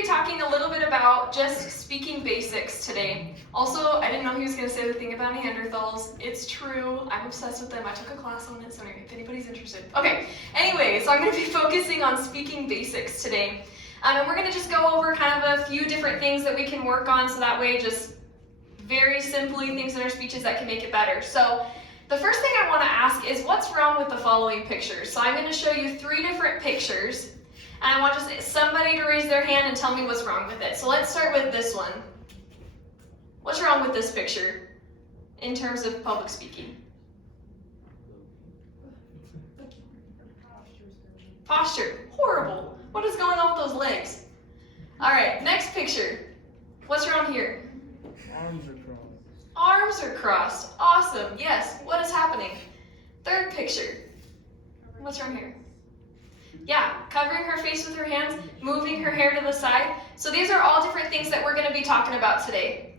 be talking a little bit about just speaking basics today. Also, I didn't know he was going to say the thing about Neanderthals. It's true. I'm obsessed with them. I took a class on it, so if anybody's interested. Okay, anyway, so I'm going to be focusing on speaking basics today. And we're going to just go over kind of a few different things that we can work on, so that way just very simply things in our speeches that can make it better. So the first thing I want to ask is, what's wrong with the following pictures? So I'm going to show you 3 different pictures, and I want just somebody to raise their hand and tell me what's wrong with it. So let's start with this one. What's wrong with this picture in terms of public speaking? Posture. Horrible. What is going on with those legs? All right, next picture. What's wrong here? Arms are crossed. Arms are crossed. Awesome. Yes. What is happening? Third picture. What's wrong here? Yeah, covering her face with her hands, moving her hair to the side. So these are all different things that we're going to be talking about today.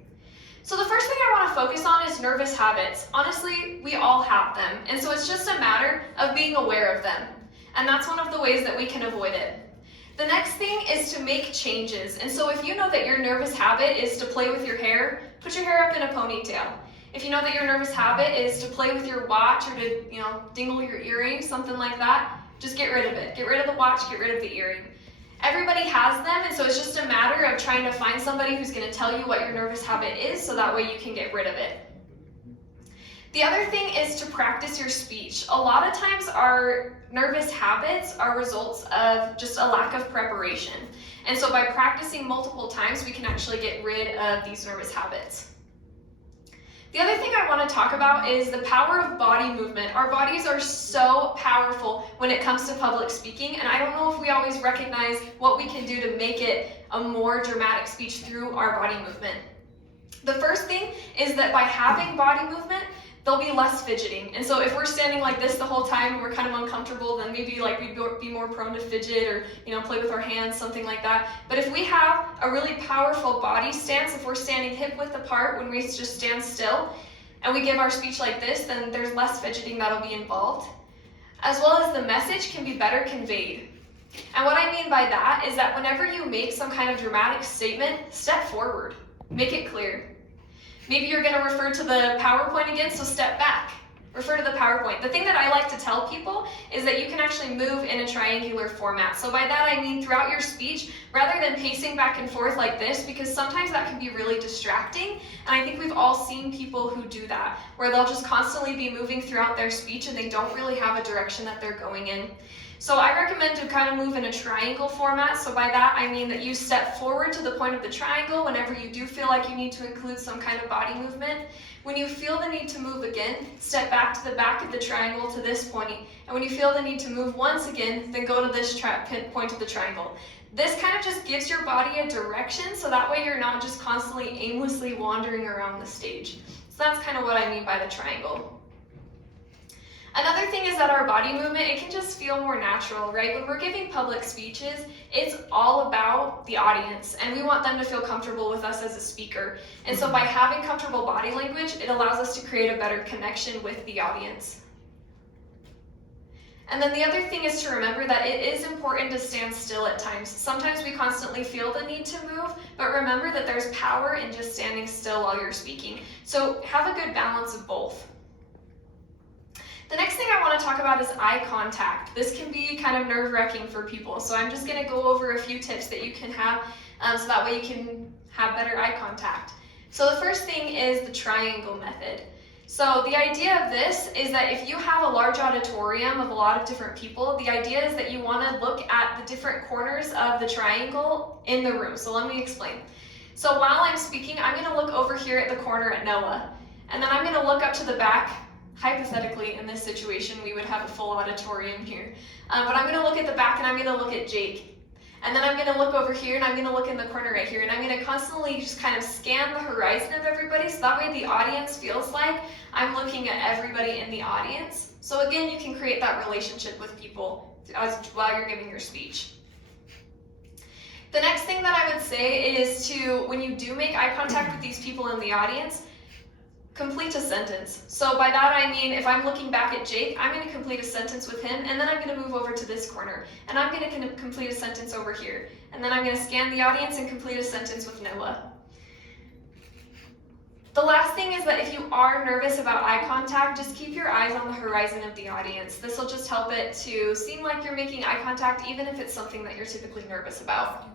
So the first thing I want to focus on is nervous habits. Honestly, we all have them, and so it's just a matter of being aware of them. And that's one of the ways that we can avoid it. The next thing is to make changes. And so if you know that your nervous habit is to play with your hair, put your hair up in a ponytail. If you know that your nervous habit is to play with your watch or to, dingle your earring, something like that, just get rid of it. Get rid of the watch, get rid of the earring. Everybody has them, and so it's just a matter of trying to find somebody who's going to tell you what your nervous habit is, so that way you can get rid of it. The other thing is to practice your speech. A lot of times our nervous habits are results of just a lack of preparation. And so by practicing multiple times, we can actually get rid of these nervous habits. The other thing I want to talk about is the power of body movement. Our bodies are so powerful when it comes to public speaking, and I don't know if we always recognize what we can do to make it a more dramatic speech through our body movement. The first thing is that by having body movement, there'll be less fidgeting. And so if we're standing like this the whole time and we're kind of uncomfortable, then maybe we'd be more prone to fidget or play with our hands, something like that. But if we have a really powerful body stance, if we're standing hip width apart when we just stand still and we give our speech like this, then there's less fidgeting that'll be involved. As well as the message can be better conveyed. And what I mean by that is that whenever you make some kind of dramatic statement, step forward, make it clear. Maybe you're going to refer to the PowerPoint again, so step back. Refer to the PowerPoint. The thing that I like to tell people is that you can actually move in a triangular format. So by that I mean throughout your speech, rather than pacing back and forth like this, because sometimes that can be really distracting, and I think we've all seen people who do that, where they'll just constantly be moving throughout their speech and they don't really have a direction that they're going in. So I recommend to kind of move in a triangle format. So by that I mean that you step forward to the point of the triangle whenever you do feel like you need to include some kind of body movement. When you feel the need to move again, step back to the back of the triangle to this point. And when you feel the need to move once again, then go to this point of the triangle. This kind of just gives your body a direction, so that way you're not just constantly aimlessly wandering around the stage. So that's kind of what I mean by the triangle. Another thing is that our body movement, it can just feel more natural, right? When we're giving public speeches, it's all about the audience, and we want them to feel comfortable with us as a speaker. And so by having comfortable body language, it allows us to create a better connection with the audience. And then the other thing is to remember that it is important to stand still at times. Sometimes we constantly feel the need to move, but remember that there's power in just standing still while you're speaking. So have a good balance of both. The next thing I want to talk about is eye contact. This can be kind of nerve-wracking for people, so I'm just going to go over a few tips that you can have so that way you can have better eye contact. So the first thing is the triangle method. So the idea of this is that if you have a large auditorium of a lot of different people, the idea is that you want to look at the different corners of the triangle in the room. So let me explain. So while I'm speaking, I'm going to look over here at the corner at Noah, and then I'm going to look up to the back. Hypothetically, in this situation, we would have a full auditorium here. But I'm going to look at the back and I'm going to look at Jake. And then I'm going to look over here and I'm going to look in the corner right here. And I'm going to constantly just kind of scan the horizon of everybody, so that way the audience feels like I'm looking at everybody in the audience. So again, you can create that relationship with people while you're giving your speech. The next thing that I would say is when you do make eye contact with these people in the audience, Complete a sentence. So by that I mean, if I'm looking back at Jake, I'm going to complete a sentence with him, and then I'm going to move over to this corner, and I'm going to complete a sentence over here, and then I'm going to scan the audience and complete a sentence with Noah. The last thing is that if you are nervous about eye contact, just keep your eyes on the horizon of the audience. This will just help it to seem like you're making eye contact, even if it's something that you're typically nervous about.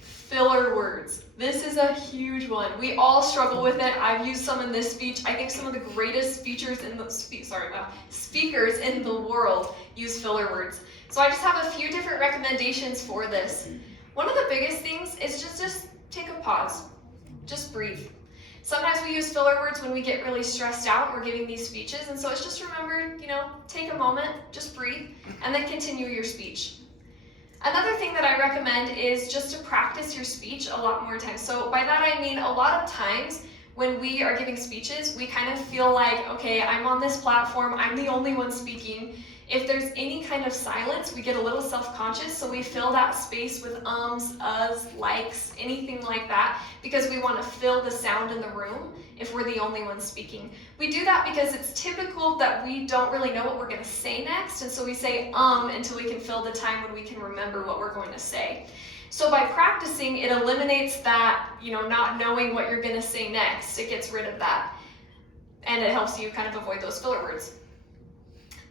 Filler words. This is a huge one. We all struggle with it. I've used some in this speech. I think some of the greatest speakers in the speakers in the world use filler words. So I just have a few different recommendations for this. One of the biggest things is just take a pause. Just breathe. Sometimes we use filler words when we get really stressed out. We're giving these speeches, and so it's just remember, take a moment, just breathe, and then continue your speech. Another thing that I recommend is just to practice your speech a lot more times. So by that I mean a lot of times when we are giving speeches, we kind of feel like, okay, I'm on this platform, I'm the only one speaking. If there's any kind of silence, we get a little self-conscious, so we fill that space with ums, uhs, likes, anything like that, because we want to fill the sound in the room if we're the only one speaking. We do that because it's typical that we don't really know what we're going to say next, and so we say until we can fill the time when we can remember what we're going to say. So by practicing, it eliminates that, not knowing what you're going to say next. It gets rid of that, and it helps you kind of avoid those filler words.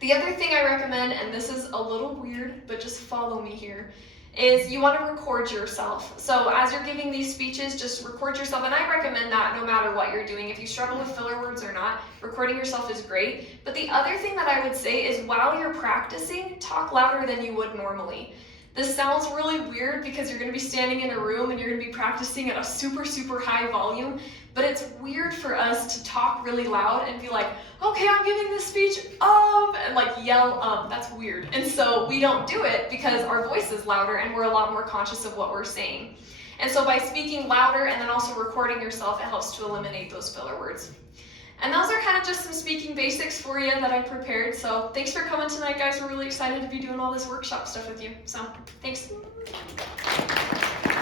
The other thing I recommend, and this is a little weird, but just follow me here, is you want to record yourself. So as you're giving these speeches, just record yourself, and I recommend that no matter what you're doing. If you struggle with filler words or not, recording yourself is great. But the other thing that I would say is while you're practicing, talk louder than you would normally. This sounds really weird because you're going to be standing in a room and you're going to be practicing at a super, super high volume, but it's weird for us to talk really loud and be like, okay, I'm giving this speech, and like yell, that's weird. And so we don't do it because our voice is louder and we're a lot more conscious of what we're saying. And so by speaking louder and then also recording yourself, it helps to eliminate those filler words. And those are kind of just some speaking basics for you that I prepared. So thanks for coming tonight, guys. We're really excited to be doing all this workshop stuff with you. So thanks.